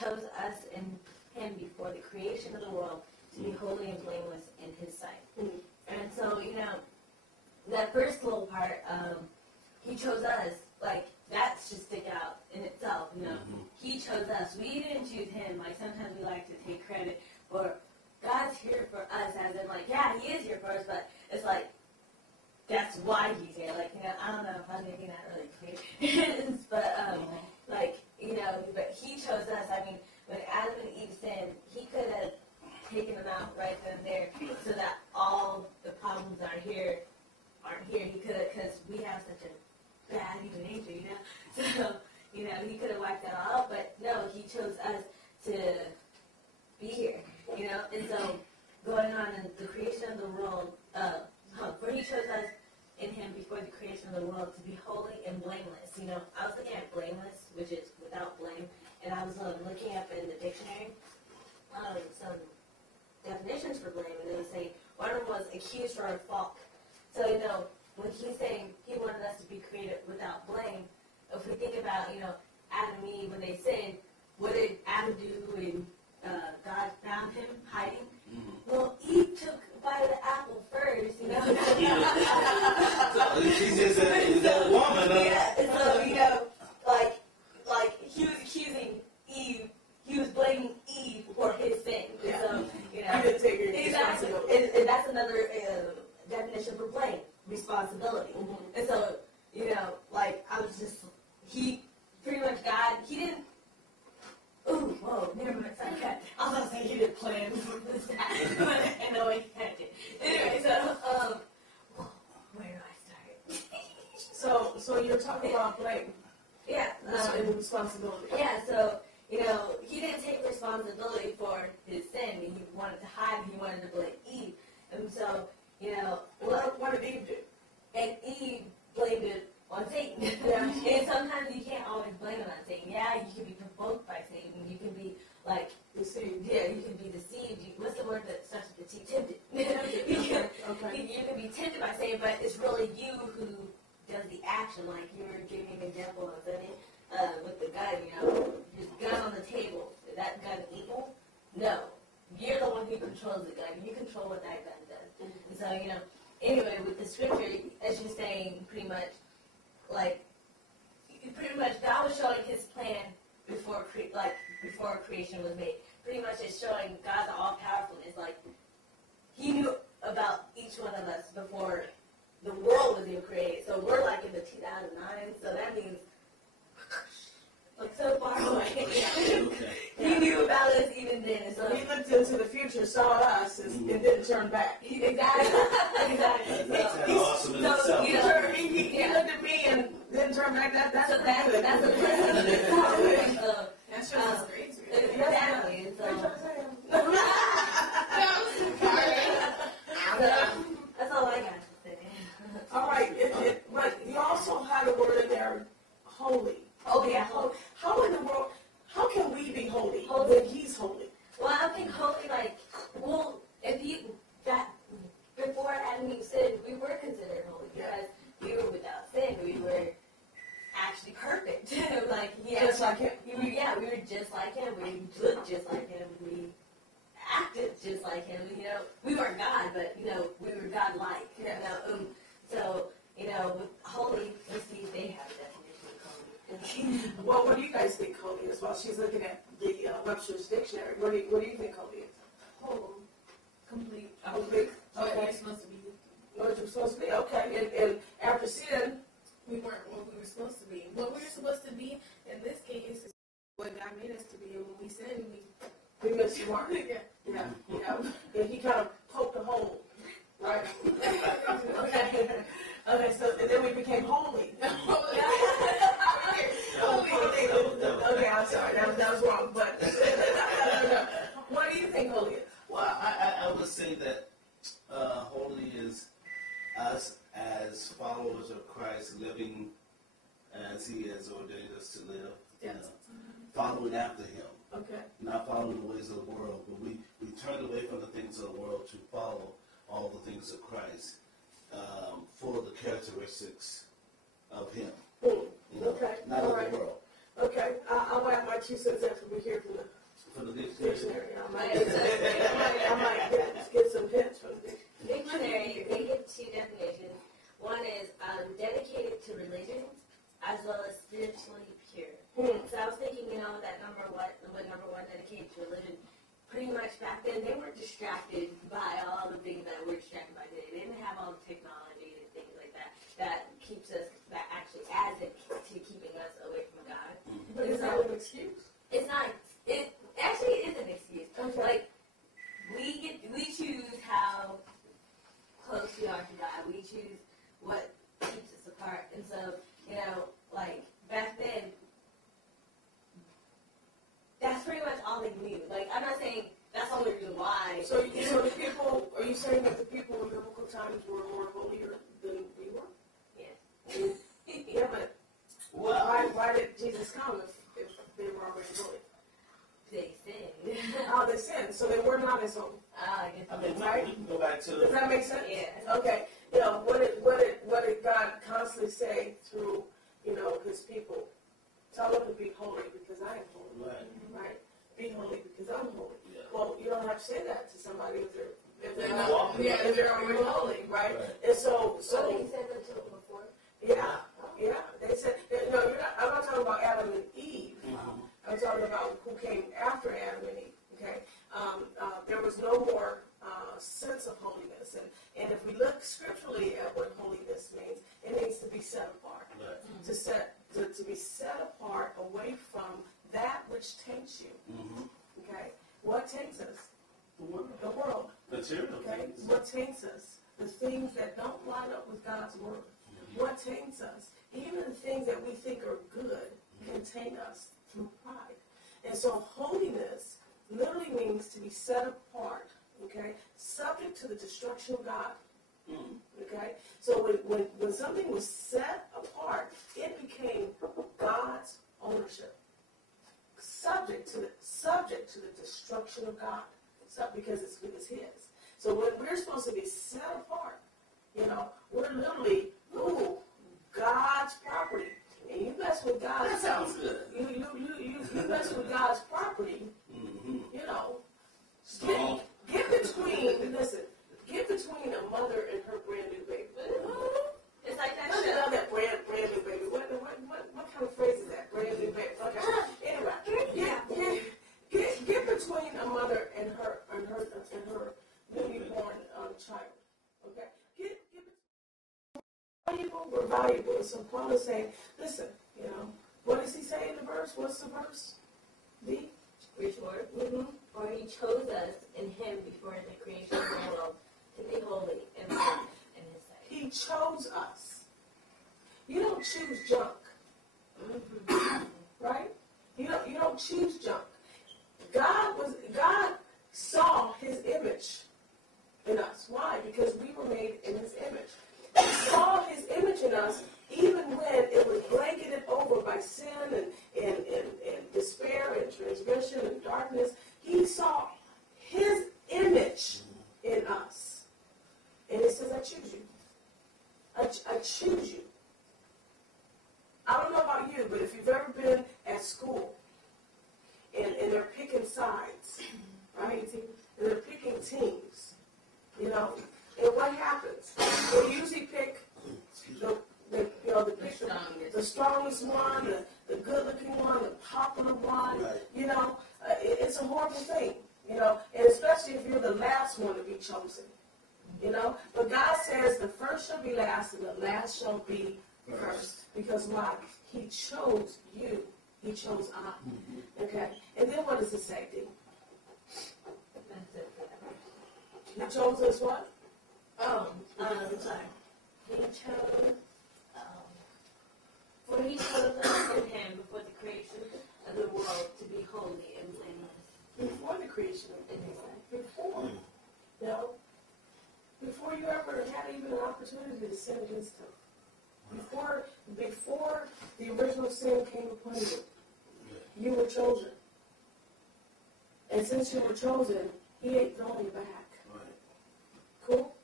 chose us in him before the creation of the world to be holy and blameless in his sight. And so, that first little part, he chose us, like, that should stick out in itself, He chose us. We didn't choose him. Like, sometimes we like to take credit for God's here for us, as in, like, yeah, he is here for us, but it's like, that's why he's here. Like, I don't know if I'm making that really clear. But, but he chose us. I mean, when Adam and Eve sinned, he could have taken them out right then and there so that all the problems aren't here. He could have, because we have such a bad human nature, So, he could have wiped that all out, but no, he chose us to be here, And so, going on in the creation of the world, for he chose us in him before the creation of the world to be holy and blameless. I was looking at blameless, which is without blame, and I was looking up in the dictionary some definitions for blame, and it was saying one of them was accused or at fault. So, when he's saying he wanted us to be created without blame, if we think about, Adam and Eve, when they sinned, what did Adam do when God found him hiding? Well, Eve took a bite of the apple first, So she's just a woman. Yeah, and so, like he was accusing Eve, he was blaming Eve for his sin. Yeah. So, He didn't take your exactly. responsibility. And that's another definition for blame, responsibility. And so, I was just, he pretty much God, he didn't, never mind, sorry, I was going to say he didn't plan for this to happen, and no, he had to. Anyway, so, where do I start? So you're talking about blame. Yeah. And responsibility. Yeah, so, he didn't take responsibility for his sin. He wanted to hide, he wanted to blame Eve. And so, What did Eve do? And Eve blamed it on Satan. And sometimes you can't always blame it on Satan. Yeah, you can be provoked by Satan. You can be, deceived. Yeah, you can be deceived. What's the word that starts with the T? Tempted. You can be tempted by Satan, but it's really you who does the action. Like you were giving an example of with the gun, his gun on the table. Is that gun evil? No. You're the one who controls the gun. You control what that gun does. And so, anyway, with the scripture, as you're saying, pretty much God was showing his plan before creation was made. Pretty much it's showing God's all-powerfulness. Like, he knew about each one of us before the world was even created. So we're in the 2009, so that means so far away. He knew about us even then. So he looked into the future, saw us, and didn't turn back. Exactly. That's awesome in itself. He looked at me and didn't turn back. That's good. That's a blessing. That's just great. Exactly. That's all I got to say. All right, but you also had a word in there, holy. Oh, yeah. How in the world, how can we be holy when he's holy? Well, I think holy, before Adam and Eve sinned, we were considered holy because we were without sin. We were actually perfect. Just like him. We were just like him. We looked just like him. We acted just like him. We weren't God, but, we were God-like. So, with holy, let's see if they have a definition of holy. Well, what do you guys think holy is? Well, she's looking at the Webster's dictionary. What do you think holy is? Whole. Complete. Complete. What Okay. you're supposed to be. What you're supposed to be. Okay. And after sin, We weren't what we were supposed to be. What we were supposed to be in this case is what God made us to be. And when we sinned, we missed the mark. Yeah. And he kind of poked a hole. Right? Okay, so and then we became holy. Okay, I'm sorry. That was wrong. But what do you think holy is? Well, I would say that holy is us as followers of Christ, living as he has ordained us to live. Yes. Following after him. Okay. Not following the ways of the world, but we turn away from the things of the world to follow all the things of Christ for the characteristics of him. Okay. Not All of right. the world. Okay. I'll add my 2 cents after we hear from the dictionary. I might get some hints from the Dictionary, they give 2 definitions. One is dedicated to religion, as well as spiritually pure. So I was thinking, that number one, dedicated to religion. Pretty much back then, they weren't distracted by all the things that we're distracted by today. They didn't have all the technology and things like that keeps us, that actually adds it to keeping us away from God. But is that an excuse? It's not. It actually is an excuse. Okay. Like we choose how close we are to God. We choose what keeps us apart. And so, like back then, that's pretty much all they knew. Like, I'm not saying that's the only reason why. So the people, are you saying that the people in biblical times were more holier than we were? Yeah. Yeah, but why did Jesus come if they were already holy? They sinned. Oh, they sinned, so they were not as holy. I guess. I mean, we can go back to. Does that make sense? Yeah. Okay. What did God constantly say through, His people? Tell them to be holy because I am holy. Right? Be holy because I'm holy. Yeah. Well, you don't have to say that to somebody if they're not not. walking. Yeah, if they're already holy, right? And so. So he said that to them before. Yeah. They said no. You're not. I'm not talking about Adam and Eve. I'm talking about who came after Adam and Eve. Okay. There was no more sense of holiness, and if we look scripturally at what holiness means, it means to be set apart, to be set apart away from that which taints you. Okay. What taints us? The world. Material. Okay. What taints us? The things that don't line up with God's word. What taints us? Even the things that we think are good can taint us through pride. And so holiness literally means to be set apart, okay, subject to the destruction of God. Okay? So when something was set apart, it became God's ownership. Subject to the destruction of God. Because it was his. So when we're supposed to be set apart, we're literally, God's property. And you mess with God's That sounds good. You mess with God's property, get between a mother and her brand new baby. It's like that I show. love that brand new baby. What kind of phrase is that? Brand new baby. Okay. Anyway, get between a mother and her newly born child. Okay. We're valuable. So Paul is saying, listen, what does he say in the verse? What's the verse? Which word? For he chose us in him before the creation of the world to be holy and blameless in his sight. He chose us. You don't choose junk. Right? You don't choose junk. God saw his image in us. Why? Because we were made in his image. He saw his image in us even when it was blanketed over by sin and despair and transgression and darkness. He saw his image in us. And he says, I choose you. I choose you. I don't know about you, but if you've ever been at school and they're picking sides, right? And they're picking teams, and what happens? They usually pick the strongest one, the good-looking one, the popular one. Right. It's a horrible thing, and especially if you're the last one to be chosen. But God says the first shall be last and the last shall be first. Because why? He chose you. He chose I. Okay? And then what does it say, D? That's it for that verse. He chose us what? Sorry. He chose, for he chose us in him before the creation of the world to be holy and blameless. Before the creation of the world. Before. Before you ever had even an opportunity to sin against him. Before the original sin came upon you, you were chosen. And since you were chosen, he ain't throwing you back. Right. Cool?